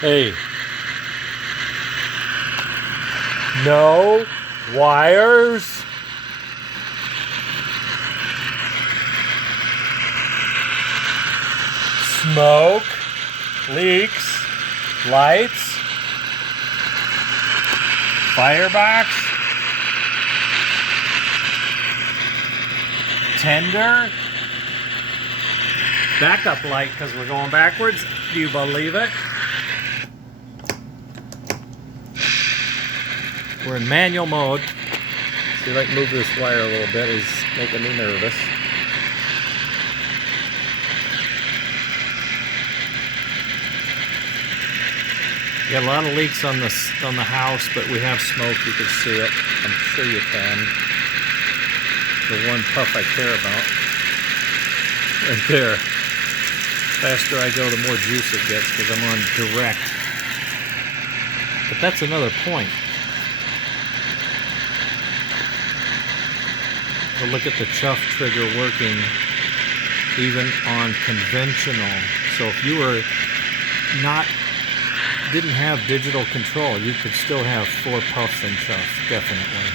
Hey. No wires. Smoke. Leaks. Lights. Firebox. Tender. Backup light because we're going backwards. Do you believe it? We're in manual mode. See if I can move this wire a little bit. It's making me nervous. Got a lot of leaks on the house, but we have smoke. You can see it. I'm sure you can. The one puff I care about. Right there. Faster I go, the more juice it gets because I'm on direct. But that's another point. So look at the chuff trigger working even on conventional. So if you were didn't have digital control, you could still have 4 puffs in chuff, definitely.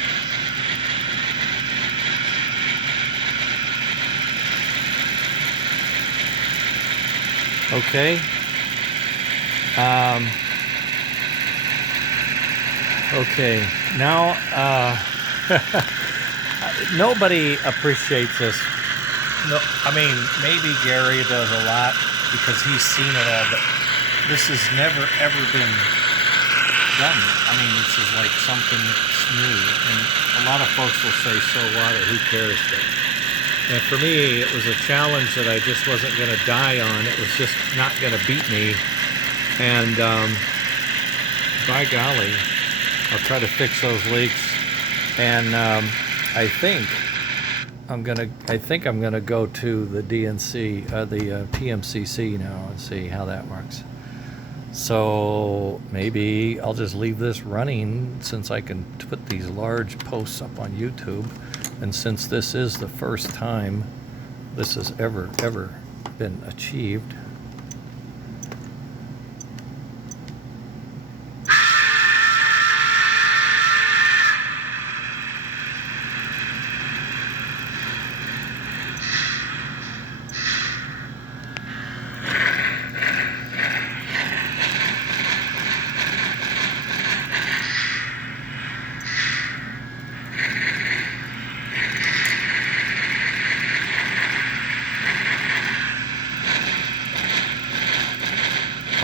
Okay. Okay. Now, nobody appreciates this. No, I mean, maybe Gary does a lot because he's seen it all, but this has never ever been done. I mean, this is like something that's new, and a lot of folks will say, "So what?" or "Who cares?" But and for me, it was a challenge that I just wasn't going to die on. It was just not going to beat me. And by golly, I'll try to fix those leaks. And I think I'm gonna go to the DNC, the PMCC now, and see how that works. So maybe I'll just leave this running since I can put these large posts up on YouTube. And since this is the first time this has ever been achieved.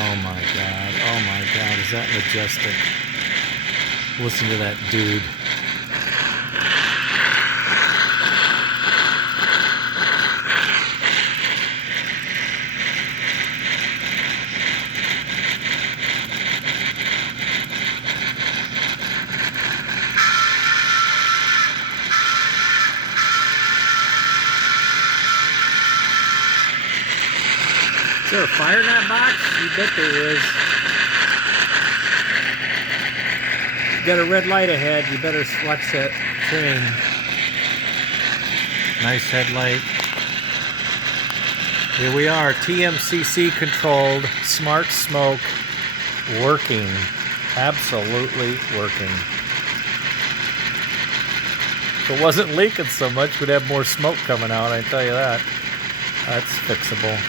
Oh my God, is that majestic? Listen to that dude. Is there a fire in that box? You bet there is. You got a red light ahead. You better watch that train. Nice headlight. Here we are, TMCC controlled, smart smoke, working. Absolutely working. If it wasn't leaking so much, we'd have more smoke coming out, I tell you that. That's fixable.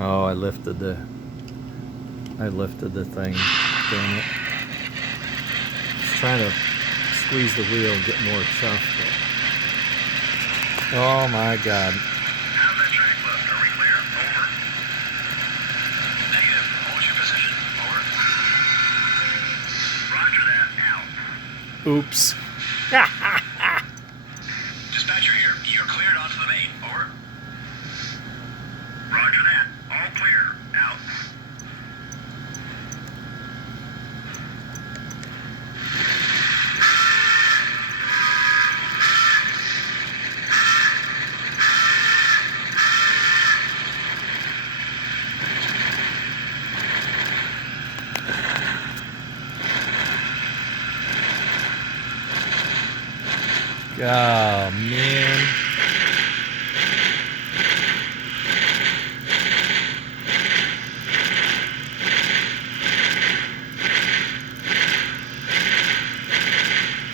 Oh, I lifted the thing. Damn it. Just trying to squeeze the wheel and get more chuff. But... oh my God. How's that track look? Are we clear? Over. Negative. Hold your position. Over. Roger that. Out. Oops. Dispatcher here. You're cleared onto the main. Over. Oh, man.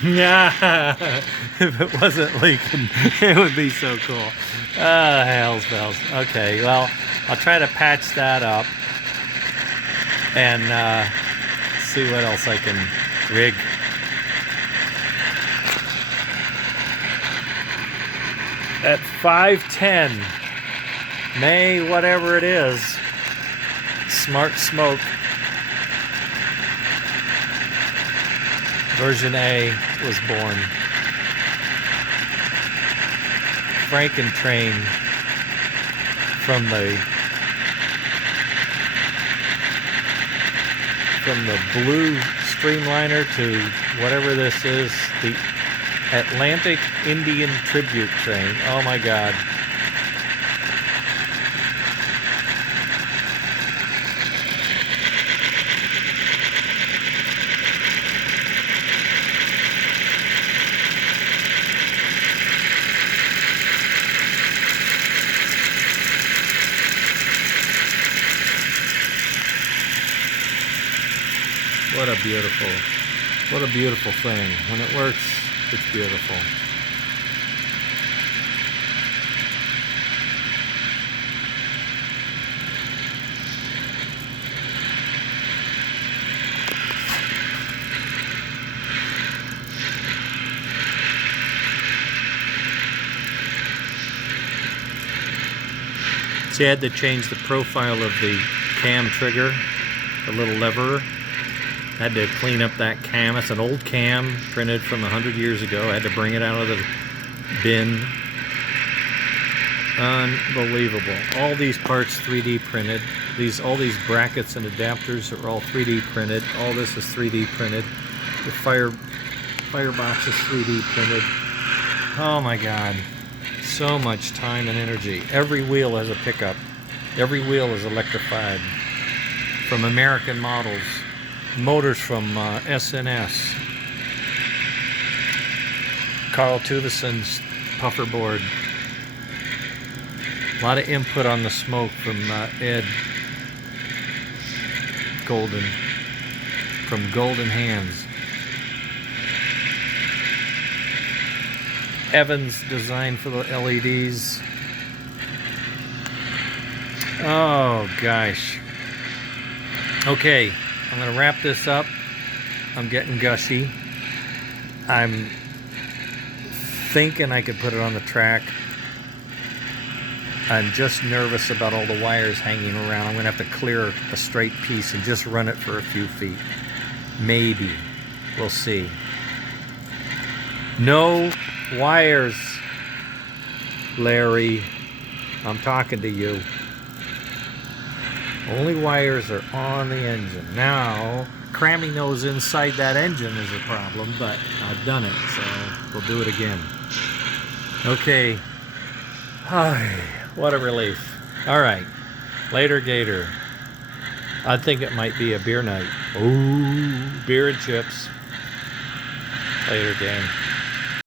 Yeah, if it wasn't leaking, it would be so cool. Hells bells. Okay, well, I'll try to patch that up and see what else I can rig. At 5:10, May, whatever it is, Smart Smoke version A was born. Frankentrain from the blue streamliner to whatever this is, the Atlantic Indian tribute train. Oh my God. What a beautiful thing. When it works, it's beautiful. See, I had to change the profile of the cam trigger, the little lever. I had to clean up that cam. It's an old cam printed from 100 years ago. I had to bring it out of the bin. Unbelievable. All these parts 3D printed. All these brackets and adapters are all 3D printed. All this is 3D printed. The firebox is 3D printed. Oh my God. So much time and energy. Every wheel has a pickup. Every wheel is electrified. From American models. Motors from SNS. Carl Tuveson's Puffer Board. A lot of input on the smoke from Ed Goldin from Golden Hands. Evans design for the LEDs. Oh gosh. Okay, I'm gonna wrap this up. I'm getting gushy. I'm thinking I could put it on the track. I'm just nervous about all the wires hanging around. I'm gonna have to clear a straight piece and just run it for a few feet. Maybe. We'll see. No wires, Larry. I'm talking to you. Only wires are on the engine. Now, cramming those inside that engine is a problem, but I've done it, so we'll do it again. Okay. What a relief. All right. Later, Gator. I think it might be a beer night. Ooh, beer and chips. Later, gang.